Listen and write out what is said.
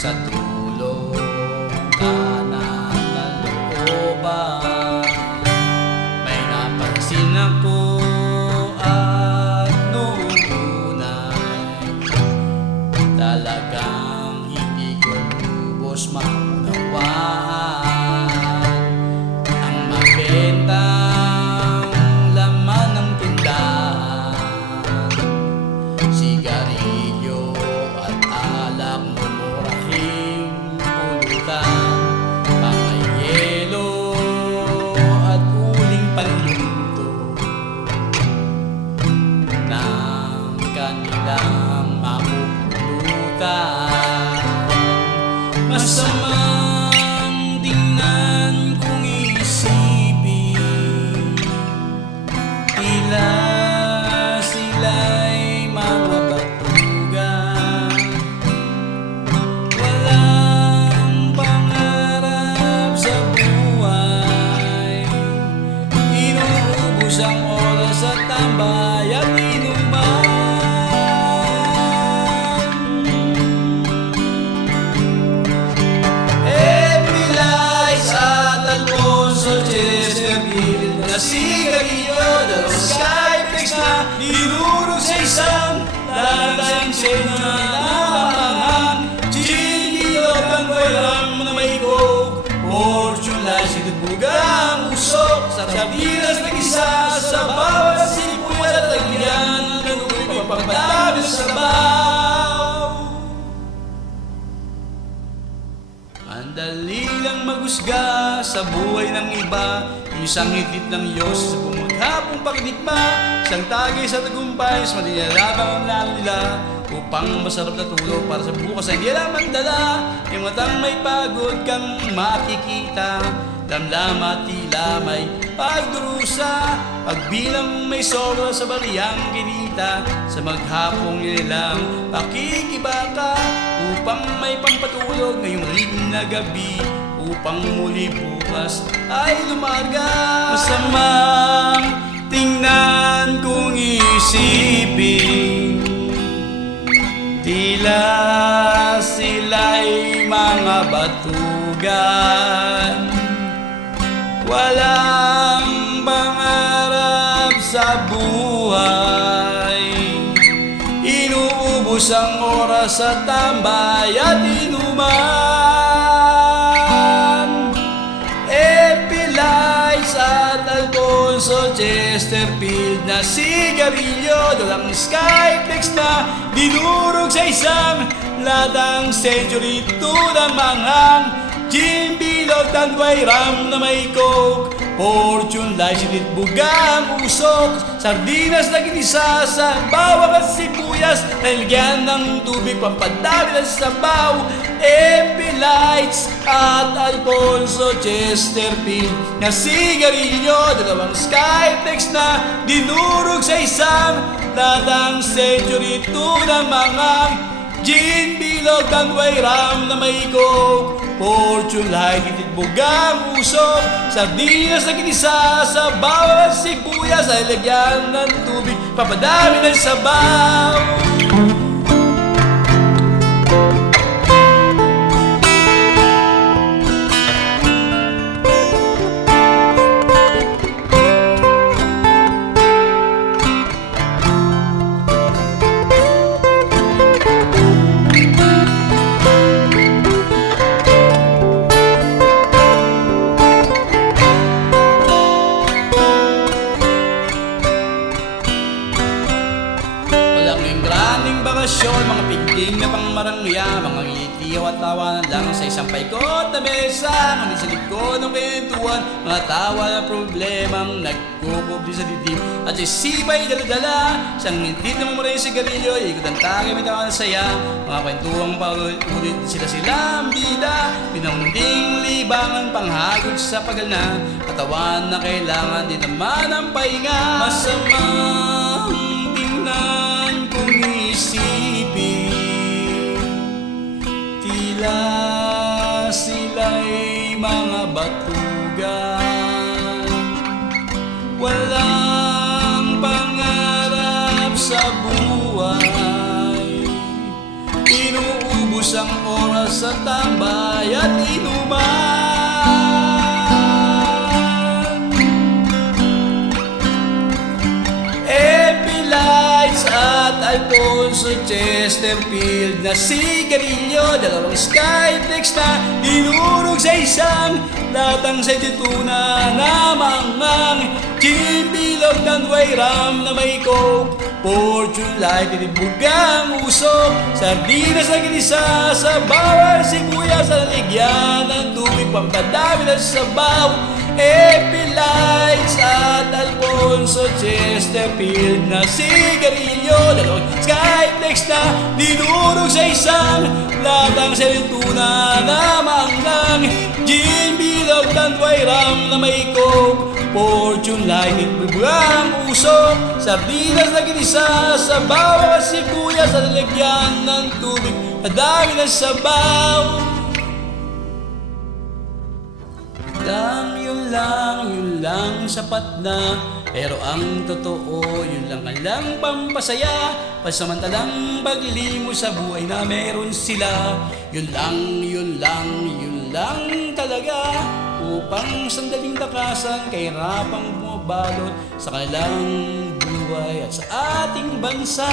sa tulong ka na nalooban. May napansin ako at noong unay talagang hindi ko lubos maunawaan ang mabentang laman ng tindahan, sigarilyo at alak, mumurahing pulutan, pangayelo at uling panluto ng kanilang mapupulutan. Masamang tingnan kung iisipin, tila sila'y mga batugan, walang pangarap sa buhay, inuubos ang oras sa tambay at inuman. Sigarilyo, dalawang Skyflex na dinurog sa isang lalasang senyo na namangan. Chinilog ang bayram na may coke, Fortune Lights, inubugang usok, sardinas na gisa sa bawat sibuyas at lagyan ng uloy pagpagdami sa sabaw. Ang dali lang magusga sa buhay ng iba, isang higit ng Diyos sa bumaghapong pakinikma, isang tagay sa tagumpay, sa madinalabang ang lalo nila, upang masarap na tulog para sa bukas na hindi alam ang dala. Yung matang may pagod kang makikita, lamlam at tila may pagdurusa, pagbilang may sobra sa bariyang kinita, sa maghapong nilang pakikibaka, upang may pampatulog ngayong ring na gabi, upang muli bukas ay lumaga. Masamang tingnan kung isipin, tila sila'y mga batugan, walang pangarap sa buhay, inuubos ang oras sa tambay at inuman. At Alfonso, Chesterfield na sigarilyo, dalang Skyflex na dinurog sa isang latang century, tunang manghang, gin, bilog, tanduay, ram na may coke, Fortune Lights, bugang usok, sardinas na ginisa sa bawang at sibuyas, nalagyan ng tubig pampadami ng sabaw. MP Lights at Alfonso, Chesterfield na sigarilyo, dalawang Skyflex na dinurog sa isang latang century, tunang mangang, gin, bilog, tanduay, ram na may coke, Fortune Lights, bugang usok, sardinas na ginisa sa bawang at sibuyas, nalagyan ng tubig papadami ng sabaw. Bakasyon, mga pigling na pangmarangya, mga ngitiw at tawanan lang sa isang paikot na mesa, ngunit sa likod ng kwentuhan, mga tawa na problemang nagkukubli sa dibdib at isipay daladala, isang ngintid na mamuray sa sigarilyo, ikot ang tagay, may tawa na saya, mga kwentuhang paulit sila ang bida, pinangunding libangan, panghagod sa pagalna, katawan na kailangan din naman ang pahinga. Masamang tingnan kung isipin, tila sila'y mga batugan, walang pangarap sa buhay, inuubos isang oras sa tambay at inuman. Lights at Alfonso Chesterfield na sigarilyo, dalawang Skyflex na dinurog sa isang latang sa tuna na mangang, chimbilog ng Dwayram na may coke, Fortune Light inibugang usok, sardinas na ginisa sa bawal, sibuyas sa naligyan ng tubig pampadami ng sabaw. Lights at Alfonso Chesterfield na sigarilyo, dalawang Skyflex na dinurog sa isang latang sa tuna na manglang, gin bilog ng Dwayram na may coke, Fortune Light inibugang usok, sardinas na ginisa sa bawal, sibuyas sa lalagyan ng tubig na dami ng sabaw. Yun lang, sapat na. Pero ang totoo, yun lang alang pampasaya. Pasamantalang paglilimo sa buhay na meron sila. Yun lang talaga. Upang sandaling takasan, kahirapang bumabalot sa kanilang buhay at sa ating bansa.